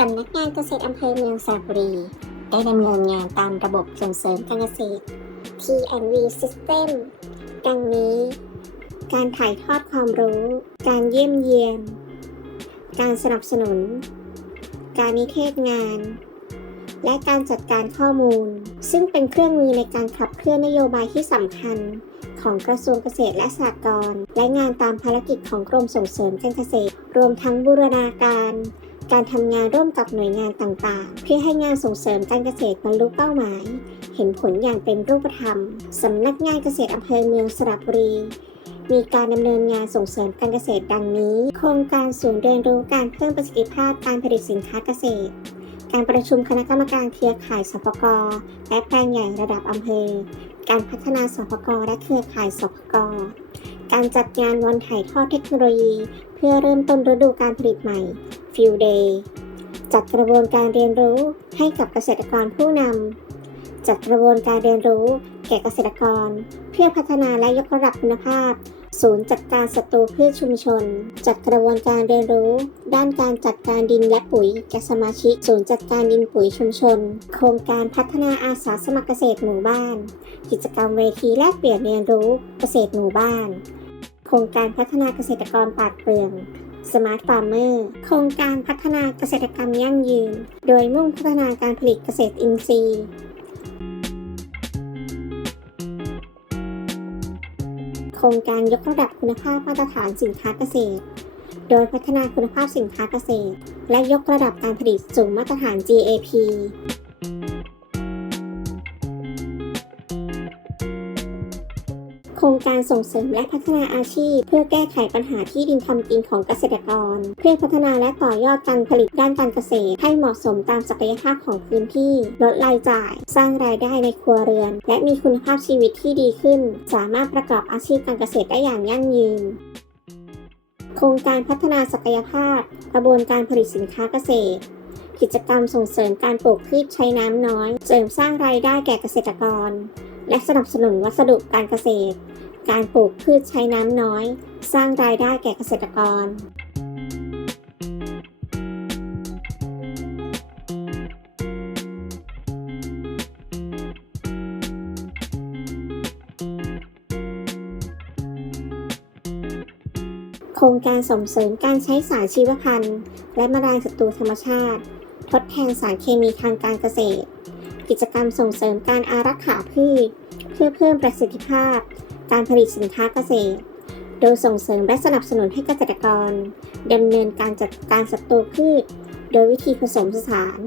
สำนักงานเกษตรอำเภอเมืองสระบุรี ได้ดำเนินงานตามระบบส่งเสริมการเกษตร T&V System ดังนี้ การถ่ายทอดความรู้ การเยี่ยมเยียน การสนับสนุน การนิเทศงาน และการจัดการข้อมูล ซึ่งเป็นเครื่องมือในการขับเคลื่อนนโยบายที่สำคัญของกระทรวงเกษตรและสหกรณ์และงานตามภารกิจของกรมส่งเสริมการเกษตร รวมทั้งบูรณาการ การทำงานร่วมกับหน่วยงานต่างๆ เพื่อให้งานส่งเสริมการเกษตรบรรลุเป้าหมาย เห็นผลอย่างเป็นรูปธรรมสำนักงานเกษตรอำเภอเมืองสระบุรีมีการดำเนินงานส่งเสริมการเกษตรดังนี้ โครงการศูนย์เรียนรู้การเพิ่มประสิทธิภาพการผลิตสินค้าเกษตร การประชุมคณะกรรมการเครือข่ายสปกและแปลงใหญ่ระดับอำเภอ การพัฒนาสปกและเครือข่ายสปกการจัดงานวันถ่ายทอดเทคโนโลยี เพื่อเริ่มต้นฤดูการผลิตใหม่ Field Day จัดกระบวนการเรียนรู้ให้กับเกษตรกรผู้นำจัดกระบวนการเรียนรู้แก่เกษตรกร เพื่อพัฒนาและยกระดับคุณภาพ ศูนย์จัดการศัตรูพืชชุมชน จัดกระบวนการเรียนรู้ ด้านการจัดการดินและปุ๋ยแก่สมาชิก ศูนย์จัดการดินปุ๋ยชุมชน โครงการพัฒนาอาสาสมัครเกษตรหมู่บ้าน กิจกรรมเวทีแลกเปลี่ยนเรียนรู้เกษตรหมู่บ้าน โครงการพัฒนาเกษตรกรปาดเปรื่อง Smart Farmer โครงการพัฒนาเกษตรกรรมยั่งยืน โดยมุ่งพัฒนาการผลิตเกษตรอินทรีย์โครงการยกระดับคุณภาพมาตรฐานสินค้าเกษตร โดยพัฒนาคุณภาพสินค้าเกษตร และยกระดับการผลิตสู่มาตรฐาน GAP รงการส่งเสริมและพัฒนาอาชีพ เพื่อแก้ไขปัญหาที่ดินทำกินของเกษตรกร เพื่อพัฒนาและต่อยอดการผลิตด้านการเกษตร ให้เหมาะสมตามศักยภาพของพื้นที่ ลดรายจ่าย สร้างรายได้ในครัวเรือน และมีคุณภาพชีวิตที่ดีขึ้น สามารถประกอบอาชีพการเกษตรได้อย่างยั่งยืนโครงการพัฒนาศักยภาพ กระบวนการผลิตสินค้าเกษตร กิจกรรมส่งเสริมการปลูกพืชใช้น้ำน้อย เสริมสร้างรายได้แก่เกษตรกร และสนับสนุนวัสดุการเกษตร การปลูกพืชใช้น้ำน้อย สร้างรายได้แก่เกษตรกร โครงการส่งเสริมการใช้สารชีวพันธุ์ และมลงศัตรูธรรมชาติ ทดแทนสารเคมีทางการเกษตร กิจกรรมส่งเสริมการอารักขาพืช เพื่อเพิ่มประสิทธิภาพ การผลิตสินค้าเกษตร โดยส่งเสริมและสนับสนุนให้เกษตรกรดำเนินการจัดการศัตรูพืช โดยวิธีผสมผสาน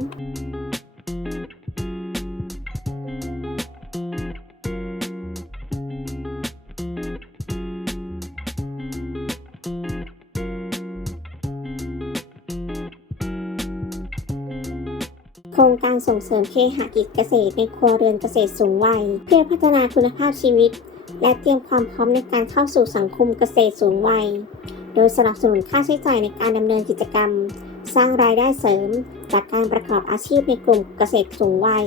โครงการส่งเสริมเคหะกิจเกษตรในครัวเรือนเกษตรสูงวัย เพื่อพัฒนาคุณภาพชีวิต และเตรียมความพร้อมในการเข้าสู่สังคมเกษตรสูงวัย โดยสนับสนุนค่าใช้จ่ายในการดำเนินกิจกรรม สร้างรายได้เสริม จากการประกอบอาชีพในกลุ่มเกษตรสูงวัย